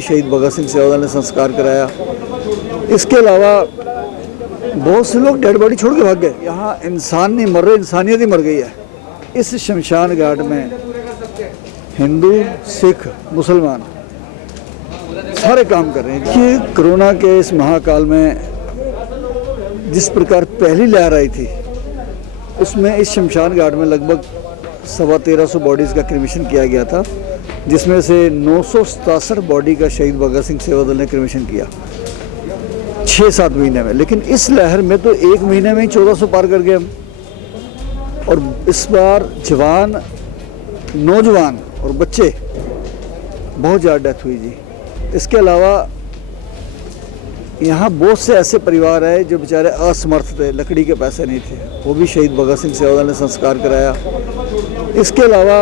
भी शहीद भगत सिंह सेवादल ने संस्कार कराया। इसके अलावा बहुत से लोग डेड बॉडी छोड़ के भाग गए। यहाँ इंसान नहीं मर रहे, इंसानियत ही मर गई है। इस शमशान घाट में हिंदू, सिख, मुसलमान सारे काम कर रहे हैं कि कोरोना के इस महाकाल में जिस प्रकार पहली लहर आई थी, उसमें इस शमशान घाट में लगभग 1350 बॉडीज़ का क्रिमेशन किया गया था, जिसमें से 967 बॉडी का शहीद भगत सिंह सेवादल ने क्रिमेशन किया 6-7 महीने में। लेकिन इस लहर में तो 1 महीने में ही 1400 पार कर गए हम। और इस बार जवान, नौजवान और बच्चे बहुत ज़्यादा डेथ हुई जी। इसके अलावा यहाँ बहुत से ऐसे परिवार है जो बेचारे असमर्थ थे, लकड़ी के पैसे नहीं थे, वो भी शहीद भगत सिंह सेवादल ने संस्कार कराया। इसके अलावा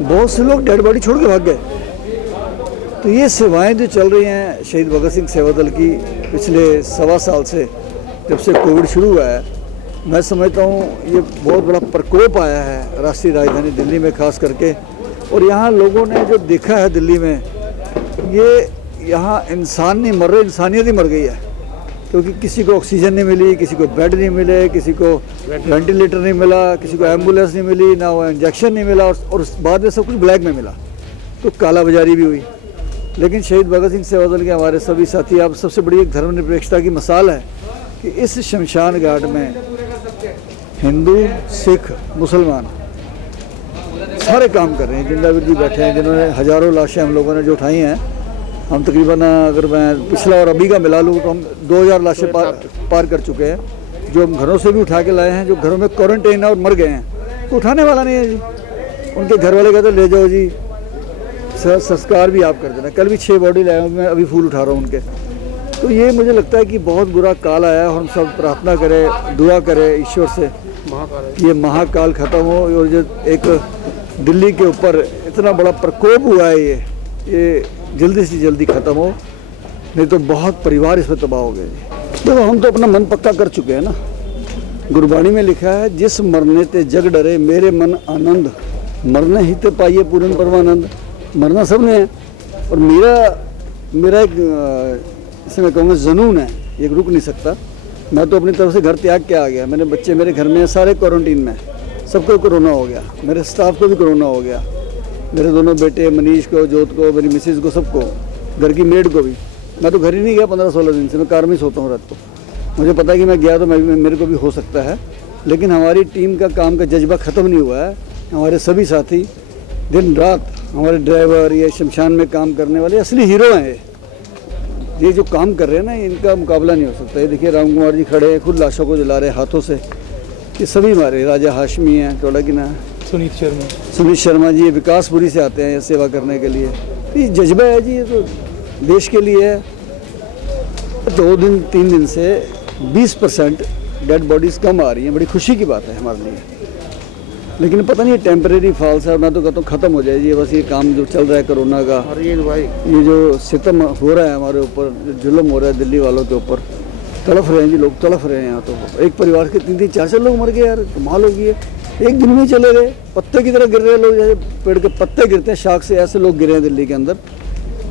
बहुत से लोग डेड बॉडी छोड़ के भाग गए। तो ये सेवाएं जो चल रही हैं शहीद भगत सिंह सेवादल की पिछले 1.25 साल से, जब से कोविड शुरू हुआ है, मैं समझता हूँ ये बहुत बड़ा प्रकोप आया है राष्ट्रीय राजधानी दिल्ली में खास करके। और यहाँ लोगों ने जो देखा है दिल्ली में, ये यहाँ इंसान नहीं मर रहे, इंसानियत ही मर गई है। क्योंकि किसी को ऑक्सीजन नहीं मिली, किसी को बेड नहीं मिले, किसी को वेंटिलेटर नहीं मिला, किसी को एम्बुलेंस नहीं मिली, ना वो इंजेक्शन नहीं मिला, और बाद में सब कुछ ब्लैक में मिला, तो कालाबाजारी भी हुई। लेकिन शहीद भगत सिंह सेवादल के हमारे सभी साथी, आप सबसे बड़ी एक धर्मनिरपेक्षता की मिसाल है कि इस शमशान घाट में हिंदू, सिख, मुसलमान सारे काम कर रहे हैं। जिंदावीर जी बैठे हैं जिन्होंने हज़ारों लाशें हम लोगों ने जो उठाई हैं। हम तकरीबन अगर मैं पिछला और अभी का मिला लूँ तो हम 2000 लाशें पार कर चुके हैं, जो हम घरों से भी उठा के लाए हैं, जो घरों में क्वारंटाइन है और मर गए हैं, तो उठाने वाला नहीं है जी। उनके घर वाले कहते ले जाओ जी, संस्कार भी आप कर देना। कल भी 6 बॉडी लाए हूँ, मैं अभी फूल उठा रहा हूँ उनके। तो ये मुझे लगता है कि बहुत बुरा काल आया है और हम सब प्रार्थना करें, दुआ करें ईश्वर से ये महाकाल ख़त्म हो। और जो एक दिल्ली के ऊपर इतना बड़ा प्रकोप हुआ है, ये जल्दी से जल्दी ख़त्म हो, नहीं तो बहुत परिवार इसमें तबाह हो गए। देखो हम तो अपना मन पक्का कर चुके हैं ना। गुरबाणी में लिखा है, जिस मरने ते जग डरे मेरे मन आनंद, मरने ही ते पाइए पूर्ण परमानंद। मरना सब ने है, और मेरा एक इसे मैं कहूँगा जुनून है, ये रुक नहीं सकता। मैं तो अपनी तरफ से घर त्याग के आ गया। मैंने बच्चे मेरे घर में सारे क्वारंटीन में, सबको कोरोना हो गया, मेरे स्टाफ को भी कोरोना हो गया, मेरे दोनों बेटे मनीष को, जोत को, मेरी मिसेज को, सबको, घर की मेड को भी। मैं तो घर ही नहीं गया 15-16 दिन से, मैं कार में सोता हूँ रात को। मुझे पता है कि मैं गया तो मेरे को भी हो सकता है। लेकिन हमारी टीम का काम का जज्बा ख़त्म नहीं हुआ है। हमारे सभी साथी दिन रात, हमारे ड्राइवर, ये शमशान में काम करने वाले असली हीरो हैं। ये जो काम कर रहे हैं ना, इनका मुकाबला नहीं हो सकता। ये देखिए राम कुमार जी खड़े हैं, खुद लाशों को जला रहे हाथों से। ये सभी हमारे राजा हाशमी हैं, थोड़ा कि ना सुनीत शर्मा जी, विकासपुरी से आते हैं ये सेवा करने के लिए। ये जज्बा है जी, ये तो देश के लिए है। 2-3 दिन से 20% डेड बॉडीज़ कम आ रही हैं, बड़ी खुशी की बात है हमारे लिए। लेकिन पता नहीं ये टेम्परेरी फॉल्स है, मैं तो कहता हूँ ख़त्म हो जाए जी। बस ये काम जो चल रहा है कोरोना का, और ये जो सितम हो रहा है हमारे ऊपर, जुल्म हो रहा है दिल्ली वालों के ऊपर, तड़फ रहे हैं जी लोग, तड़फ रहे हैं। यहाँ तो एक परिवार के 3-3, 4-4 लोग मर गए यार, कमाल होगी है। एक दिन में चले गए, पत्ते की तरह गिर रहे लोग, जैसे पेड़ के पत्ते गिरते हैं शाख से, ऐसे लोग गिरे हैं दिल्ली के अंदर।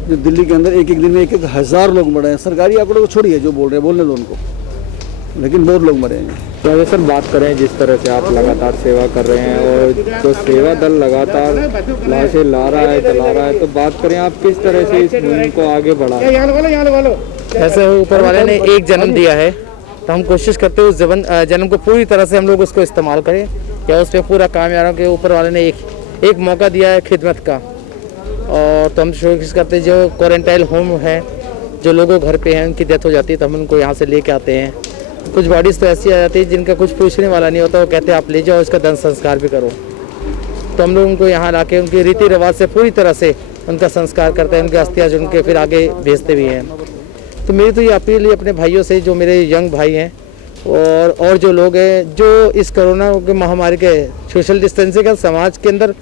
जो दिल्ली के अंदर एक दिन में 1-1 हज़ार लोग मरे हैं। सरकारी आंकड़ों को छोड़िए, जो बोल रहे हैं बोलने दो उनको, लेकिन बहुत लोग मरे हैं। तो सर बात करें, जिस तरह से आप लगातार सेवा कर रहे हैं और तो सेवा दल लगातार लाशें ला रहा है, चला रहा है, तो बात करें आप किस तरह से इस मुहिम को आगे बढ़ा? ऐसे ऊपर वाले ने एक जन्म दिया है, तो हम कोशिश करते हैं उस जन्म को पूरी तरह से हम लोग उसको इस्तेमाल करें, या उस पर पूरा कामयाब के ऊपर वाले ने एक मौका दिया है खिदमत का। और तो हम कोशिश करते हैं, जो क्वारंटाइन होम है, जो लोगों घर पे हैं उनकी डेथ हो जाती है, तो हम उनको यहाँ से लेके आते हैं। कुछ बॉडीज़ तो ऐसी आ जाती है जिनका कुछ पूछने वाला नहीं होता, वो कहते हैं आप ले जाओ, इसका दाह संस्कार भी करो। तो हम लोग उनको यहाँ ला के उनके रीति रिवाज से पूरी तरह से उनका संस्कार करते हैं, उनकी अस्थियाँ उनके फिर आगे भेजते भी हैं। तो मेरी तो ये अपील है अपने भाइयों से, जो मेरे यंग भाई हैं और जो लोग हैं जो इस कोरोना के महामारी के सोशल डिस्टेंसिंग का समाज के अंदर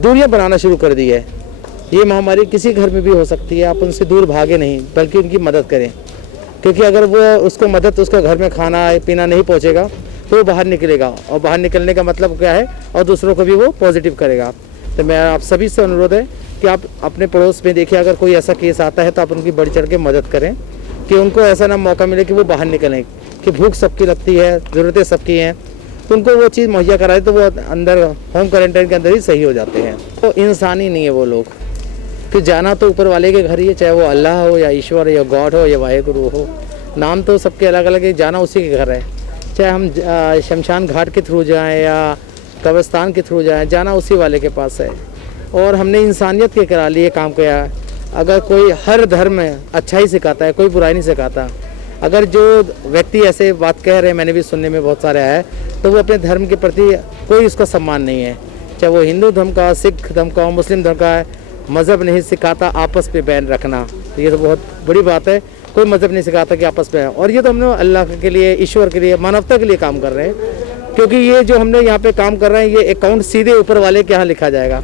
दूरियां बनाना शुरू कर दी है। ये महामारी किसी घर में भी हो सकती है, आप उनसे दूर भागे नहीं, बल्कि उनकी मदद करें। क्योंकि अगर वो उसको मदद, उसका घर में खाना पीना नहीं पहुंचेगा तो वो बाहर निकलेगा, और बाहर निकलने का मतलब क्या है, और दूसरों को भी वो पॉजिटिव करेगा। तो मेरा आप सभी से अनुरोध है कि आप अपने पड़ोस में देखिए, अगर कोई ऐसा केस आता है तो आप उनकी बढ़ चढ़ के मदद करें, कि उनको ऐसा ना मौका मिले कि वो बाहर निकलें, कि भूख सबकी लगती है, ज़रूरतें सबकी हैं, तो उनको वो चीज़ मुहैया कराए तो वो अंदर होम क्वारंटाइन के अंदर ही सही हो जाते हैं। तो इंसान ही नहीं है वो लोग, कि जाना तो ऊपर वाले के घर ही है, चाहे वो अल्लाह हो या ईश्वर या गॉड हो या वाहेगुरु हो, नाम तो सबके अलग अलग है, जाना उसी के घर है। चाहे हम शमशान घाट के थ्रू जाएं या कब्रिस्तान के थ्रू जाएं, जाना उसी वाले के पास है। और हमने इंसानियत के करा लिए काम किया। अगर कोई हर धर्म अच्छा ही सिखाता है, कोई बुराई नहीं सिखाता। अगर जो व्यक्ति ऐसे बात कह रहे हैं, मैंने भी सुनने में बहुत सारे आया है, तो वो अपने धर्म के प्रति कोई उसका सम्मान नहीं है, चाहे वो हिंदू धर्म का, सिख धर्म का, मुस्लिम धर्म का है। मज़हब नहीं सिखाता आपस पे बैन रखना, तो ये तो बहुत बड़ी बात है। कोई मज़हब नहीं सिखाता कि आपस में, और ये तो हमने अल्लाह के लिए, ईश्वर के लिए, मानवता के लिए काम कर रहे हैं, क्योंकि ये जो हमने यहाँ पे काम कर रहे हैं, ये अकाउंट सीधे ऊपर वाले के यहाँ लिखा जाएगा।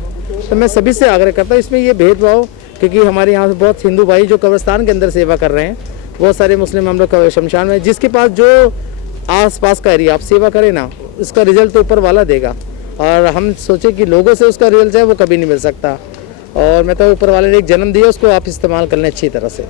तो मैं सभी से आग्रह करता हूँ, इसमें ये भेदभाव, क्योंकि हमारे यहाँ से बहुत हिंदू भाई जो कब्रिस्तान के अंदर सेवा कर रहे हैं, बहुत सारे मुस्लिम हम लोग शमशान में, जिसके पास जो आस-पास का एरिया आप सेवा करें ना, उसका रिजल्ट तो ऊपर वाला देगा। और हम सोचे कि लोगों से उसका रिजल्ट है वो कभी नहीं मिल सकता, और मैं तो ऊपर वाले ने एक जन्म दिया, उसको आप इस्तेमाल कर लें अच्छी तरह से।